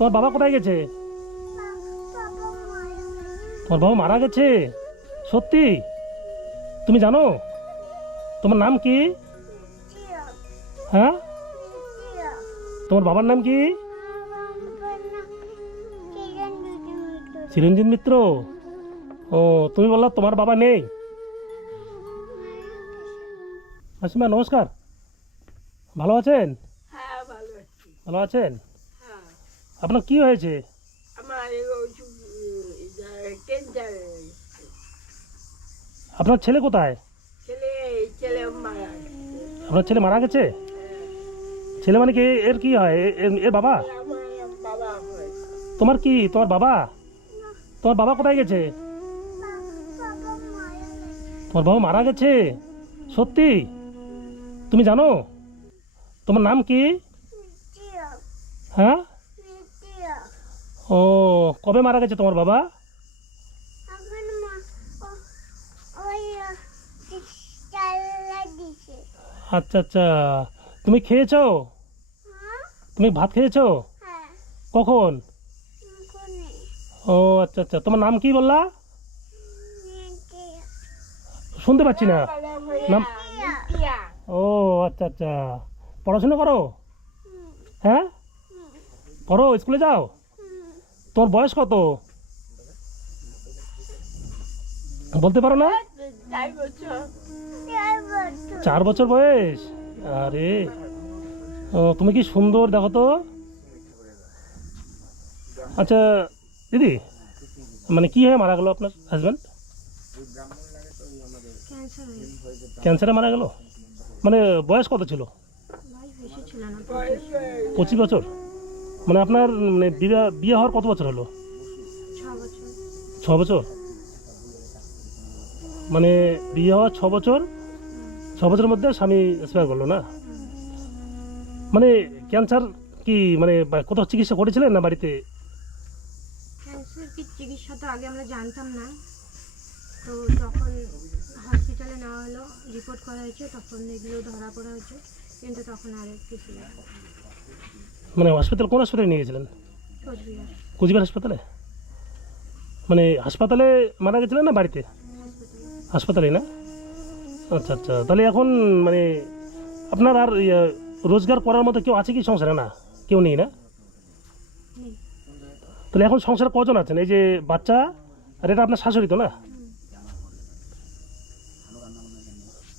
তোমার বাবা কোথায় গেছে? তোমার বাবা মারা গেছে? সত্যি? তুমি জানো? তোমার নাম কি? হ্যাঁ, তোমার বাবার নাম কি? চিরঞ্জিত মিত্র। ও, তুমি বললা তোমার বাবা নেই। মাসিমা নমস্কার, ভালো আছেন? হ্যাঁ, ভালো আছি। ভালো আছেন? হ্যাঁ, আপনার কি হয়েছে? আমার ক্যান্সার। আপনার ছেলে কোথায়? ছেলে ছেলে মারা গেছে। আপনার ছেলে মারা গেছে? ছেলে মানে কি, এর কি হয়? এর বাবা? আমার বাবা হয়। তোমার কি, তোমার বাবা? তোমার বাবা কোথায় গেছে? তোমার বাবা মারা গেছে? সত্যি? তুমি জানো? তোমার নাম কি? হ্যাঁ। ও, কবে মারা গেছে তোমার বাবা? আচ্ছা আচ্ছা, তুমি খেয়েছো? তুমি ভাত খেয়েছো? কখন? ও আচ্ছা আচ্ছা, তোমার নাম কি বললা? শুনতে পাচ্ছি না। নাম? ও আচ্ছা আচ্ছা, পড়াশোনা করো? হ্যাঁ, করো, স্কুলে যাও? তোমার বয়স কত? বলতে পারো না? 4 বছর। 4 বছর বয়স? আরে, ও তুমি কি সুন্দর, দেখো তো। আচ্ছা দিদি, মানে কি হয়ে মারা গেল আপনার হাজব্যান্ড? ক্যান্সারে মারা গেল? মানে বয়স কত ছিল? 25 বছর? মানে আপনার মানে বিয়ে হওয়ার কত বছর হলো? 6 বছর? মানে বিয়ে হওয়ার 6 বছর, 6 বছরের মধ্যে স্বামী এক্সপায়ার করলো না? মানে ক্যান্সার কি, মানে কোথাও চিকিৎসা করেছিলেন না বাড়িতে? ক্যান্সার কি চিকিৎসা তো আগে আমরা জানতাম না, তো যখন হসপিটালে নেওয়া হলো, রিপোর্ট করা হয়েছে, তখন এগুলো ধরা পড়া হয়েছে, কিন্তু তখন আর কিছু না। মানে হসপিটাল, কোন হাসপাতালে নিয়ে গেছিলেন? কোচবিহার কোচবিহার হাসপাতালে? মানে হাসপাতালে মারা গেছিলেন না বাড়িতে? হাসপাতালে। হাসপাতালে না? আচ্ছা আচ্ছা, তাহলে এখন মানে আপনার আর রোজগার করার মতো কেউ আছে কি সংসারে? না, কেউ নেই না? নেই। তাহলে এখন সংসারে কজন আছেন? এই যে বাচ্চা, আর এটা আপনার শাশুড়ি তো না?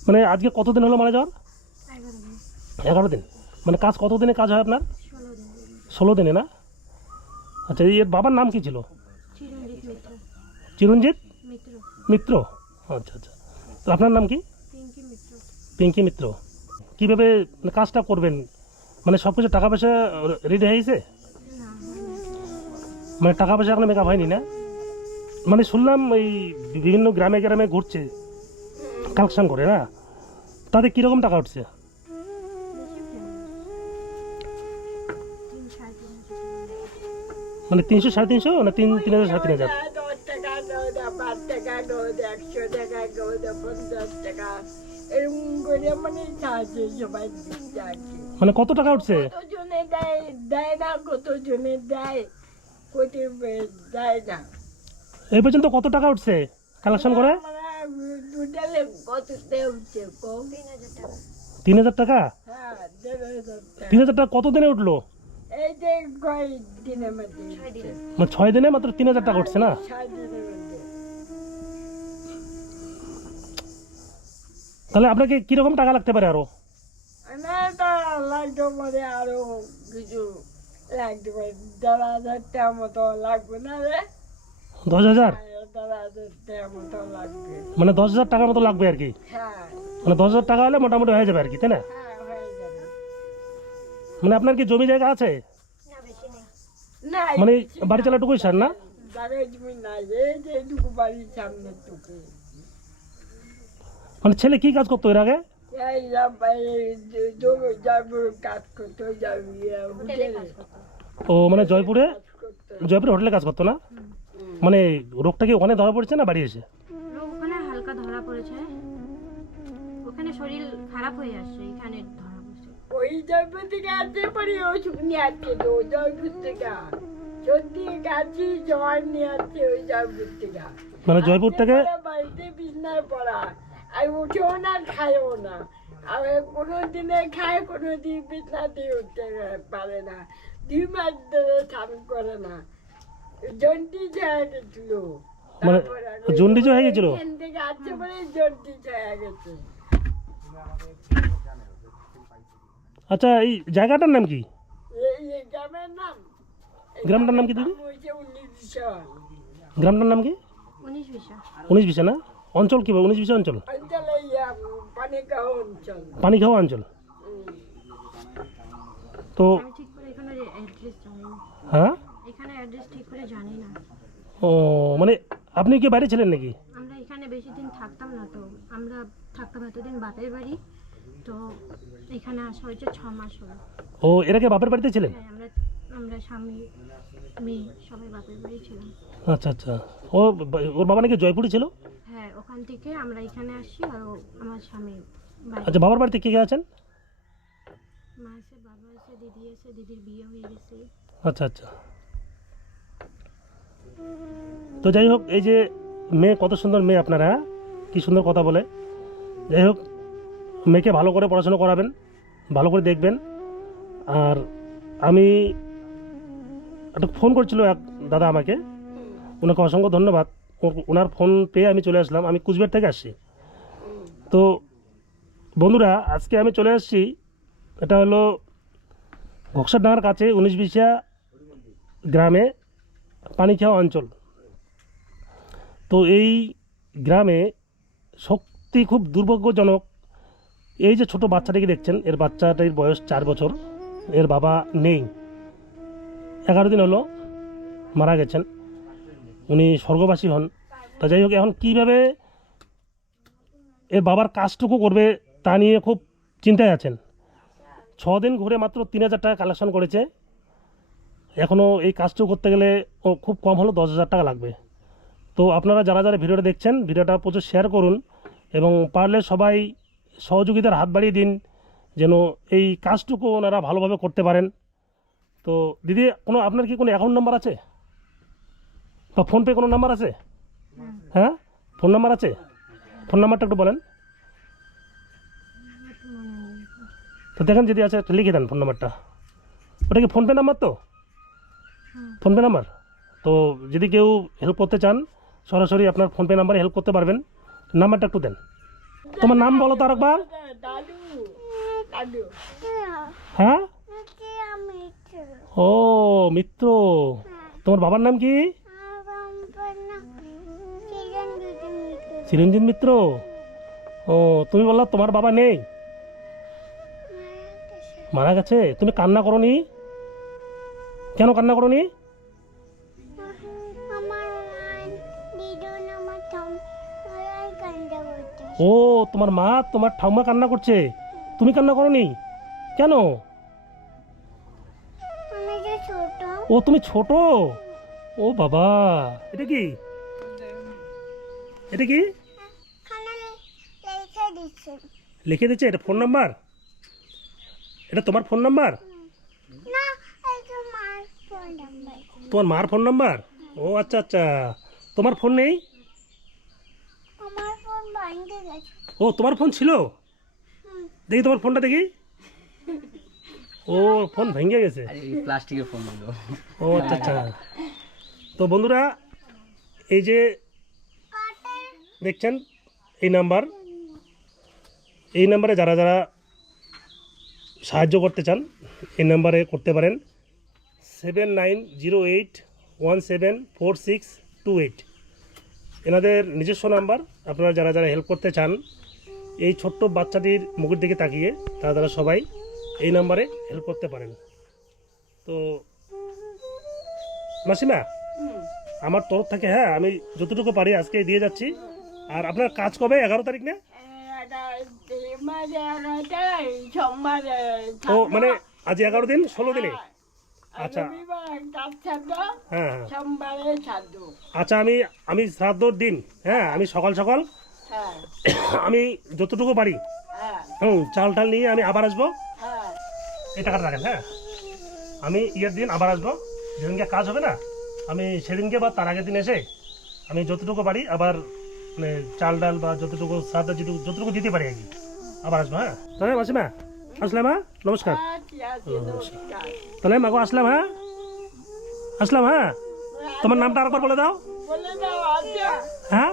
মানে আজকে কতদিন হলো মারা যাওয়ার? 11 দিন। 11 দিন? মানে কাজ কতদিনে কাজ হয় আপনার? 16 দিন। 16 দিনে না? আচ্ছা, এর বাবার নাম কি ছিল? চিরঞ্জিত মিত্র। চিরঞ্জিত মিত্র। মিত্র? আচ্ছা আচ্ছা, তো আপনার নাম কি? পিঙ্কি মিত্র। পিঙ্কি মিত্র। কীভাবে মানে কাজটা করবেন? মানে সব কিছু টাকা পয়সা রেডি হয়েছে? না, হয়নি। মানে টাকা পয়সা এখনো মেকআপ হয়নি না? মানে শুনলাম এই বিভিন্ন গ্রামে গ্রামে ঘুরছে কালেকশন করে না, তাতে কীরকম টাকা উঠছে? বেশি উঠেনি। 3-3.5 মানে 300 350 না 3,000 3,500? 10 টাকা, 5 টাকা, 100 টাকা, 50 টাকা, এরকম করে মানে সাহায্য সবাই দিচ্ছে আর কি। মানে কত টাকা উঠছে? কতজনে দেয় দেয় না, কতজনে দেয়, কত দেয় না। এই পর্যন্ত কত টাকা উঠছে কালেকশন করে? টোটালে কত উঠছে কম? 3,000 টাকা? হ্যাঁ, 1,500 টাকা। 3,000 টাকা কত দিনে উঠলো? এই যে কয়েক দিনের মধ্যে 6 দিন। মানে 6 দিনে মাত্র 3,000 টাকা উঠছে না? 6 দিনের মধ্যে। তাহলে আপনাকে কীরকম টাকা লাগতে পারে আরও? না, তা লাগতে পারে, আরো কিছু লাগতে পারে। 10,000 টাকা মতো লাগবে না রে? 10,000? 10,000 টাকা মতো লাগবে। মানে 10,000 টাকার মতো লাগবে আর কি? হ্যাঁ, মানে 10,000 টাকা হলে মোটামুটি হয়ে যাবে আর কি, তাই না? হ্যাঁ, হয়ে যাবে। মানে আপনার কি জমি জায়গা আছে? না, বেশি নেই। না, মানে বাড়ি চালাটুকুই সার না? জায়গা জমি নাই, এই যে এটুকু বাড়ির সামনে টুকু। মানে ছেলে কি কাজ করতো এর আগে? এই জয়পুর কাজ করতো, হোটেলে কাজ করতো। ও মানে জয়পুরে, করতো। জয়পুরে হোটেলে কাজ করতো না? মানে রোগটা কি ওখানে ধরা পড়েছে না বাড়ি এসে? রোগ ওখানে হালকা ধরা পড়েছে, ওখানে শরীর খারাপ হয়ে আসছে, এখানে ধরা পড়ছে। ওই জয়পুর থেকে আসতে পারি, ওই শুকনি আসছে তো জয়পুর থেকে। সত্যি গাছি জ্বর নিয়ে আসছে ওই জয়পুর থেকে। মানে জয়পুর থেকে আসতে পরে বাড়িতে বিছনায় পড়া, আর উঠেও না খায়ও না, আর কোনো দিনে খায় কোনো দিন বিছনাতে উঠতে পারে না, 2 মাস ধরে স্নান করে না, জন্ডিস হয়ে গেছিল। মানে জন্ডিস হয়ে গেছিল? এখান থেকে আসতে পরে জন্ডিস হয়ে গেছে। আচ্ছা, এই জায়গাটার নাম কি? এই গ্রামের নাম, গ্রামটার নাম কি দিদি? হচ্ছে 19 গ্রামটার নাম কি? 19 বিশা। 19 বিশা না? অঞ্চল কি? 19 বিশা অঞ্চল, অঞ্চলে পানিগাঁও অঞ্চল। পানিখাওয়া অঞ্চল। তো আমি ঠিক করে এখানে অ্যাড্রেস জানি না, হ্যাঁ, এখানে অ্যাড্রেস ঠিক করে জানি না। ও মানে আপনি কি বাইরে ছিলেন নাকি? আমরা এখানে বেশি দিন থাকতাম না, তো আমরা থাকতাম এতদিন বাপের বাড়ি, তো এখানে আসা হয়েছে 6 মাস হলো। ও এর আগে বাপের বাড়িতে ছিলেন? হ্যাঁ, আমরা স্বামী মেয়ে সবাই বাপের বাড়ি ছিলাম। আচ্ছা আচ্ছা। ওর বাবা নাকি জয়পুরে ছিল? হ্যাঁ, ওখান থেকে আমরা এখানে আসি, আর আমার স্বামী বাড়ি। আচ্ছা, বাবার বাড়িতে কে কে আছেন? মা আছে, বাবা আছে, দিদি আছে, দিদির বিয়ে হয়ে গেছে। আচ্ছা আচ্ছা। তো যাই হোক, এই যে মেয়ে, কত সুন্দর মেয়ে আপনারা, কি সুন্দর কথা বলে। যাই হোক, মেয়েকে ভালো করে পড়াশোনা করাবেন, ভালো করে দেখবেন। আর আমি একটা ফোন করছিল এক দাদা আমাকে, ওনাকে অসংখ্য ধন্যবাদ। ওনার ফোন পেয়ে আমি চলে আসলাম, আমি কুচবিহার থেকে আসছি। তো বন্ধুরা, আজকে আমি চলে আসছি, এটা হলো ঘোকসারডাঙ্গার কাছে 19 বিশা গ্রামে, পানিখাওয়া অঞ্চল। তো এই গ্রামে সত্যি খুব দুর্ভাগ্যজনক, এই যে ছোট বাচ্চাটাকে দেখছেন, এর বাচ্চাটির বয়স 4 বছর, এর বাবা নেই, 11 দিন হলো মারা গেছেন, উনি স্বর্গবাসী হন। তা যাই হোক, এখন কীভাবে এর বাবার কাজটুকু করবে তা নিয়ে খুব চিন্তায় আছেন। 6 দিন ঘুরে মাত্র 3000 টাকা কালেকশন করেছে। এখনও এই কাজটুকু করতে গেলে ও খুব কম হলো 10,000 টাকা লাগবে। তো আপনারা যারা যারা ভিডিওটা দেখছেন, ভিডিওটা প্রচুর শেয়ার করুন, এবং পারলে সবাই সহযোগিতার হাত বাড়িয়ে দিন, যেন এই কাজটুকু ওনারা ভালোভাবে করতে পারেন। তো দিদি, আপনার কি কোনো অ্যাকাউন্ট নাম্বার আছে বা ফোনপে কোনো নাম্বার আছে? হ্যাঁ, ফোন নাম্বার আছে? ফোন নাম্বারটা একটু বলেন তো, দেখেন যদি আছে একটা লিখে দেন ফোন নাম্বারটা। ওটা কি ফোনপে নাম্বার? তো ফোনপে নাম্বার। তো যদি কেউ হেল্প করতে চান, সরাসরি আপনার ফোনপে নাম্বারে হেল্প করতে পারবেন। নাম্বারটা একটু দেন। তোমার নাম বলো তো আরেকবার। দাদু, দাদু। হ্যাঁ, ও মিত্র। তোমার বাবার নাম কি? চিরঞ্জিত মিত্র। ও, তুমি বললা তোমার বাবা নেই, মারা গেছে। তুমি কান্না করোনি কেন? কান্না করোনি? ও, তোমার মা, তোমার ঠাম্মা কান্না করছে, তুমি কান্না করোনি কেন? ও, তুমি ছোট। ও বাবা, এটা কি? এটা কি লিখে দিচ্ছে? এটা ফোন নাম্বার? এটা তোমার ফোন নাম্বার? তোমার মার ফোন নাম্বার? ও আচ্ছা আচ্ছা। তোমার ফোন নেই? ও, তোমার ফোন ছিল? দেখি তোমার ফোনটা দেখি। ও, ফোন ভেঙে গেছে। প্লাস্টিকের ফোন গুলো। ও আচ্ছা আচ্ছা। তো বন্ধুরা, এই যে দেখছেন এই নাম্বারে যারা যারা সাহায্য করতে চান, এই নাম্বারে করতে পারেন। 7908174628 এনাদের নিজস্ব নাম্বার। আপনারা যারা যারা হেল্প করতে চান, এই ছোট্ট বাচ্চাটির মুখের দিকে তাকিয়ে তারা সবাই এই নাম্বারে হেল্প করতে পারেন। তো মাসিমা, আমার তরফ থেকে হ্যাঁ, আমি যতটুকু পারি আজকে দিয়ে যাচ্ছি। আর আপনার কাজ কবে? 11 তারিখ না? ও মানে আজ 11 দিন, 16 দিনে। আচ্ছা হ্যাঁ, আচ্ছা, আমি শ্রাদ্ধর দিন, হ্যাঁ, আমি সকাল সকাল আমি যতটুকু পারি চাল টাল নিয়ে আমি আবার আসবো। এই টাকাটা রাখেন, হ্যাঁ, আমি দিন আবার আসবো। যেদিনকে কাজ হবে না আমি সেদিনকে বা তার আগের দিন এসে আমি যতটুকু পারি আবার মানে চাল ডাল বা যতটুকু সাদা যতটুকু দিতে পারি আর কি আবার আসবো। হ্যাঁ তাহলে মাসিমা আসলাম। হ্যাঁ নমস্কার। আছে নমস্কার। তাহলে মাগো আসলাম। হ্যাঁ আসলাম। হ্যাঁ তোমার নামটা আরেকবার বলে দাও। বলে দাও আচ্ছা। হ্যাঁ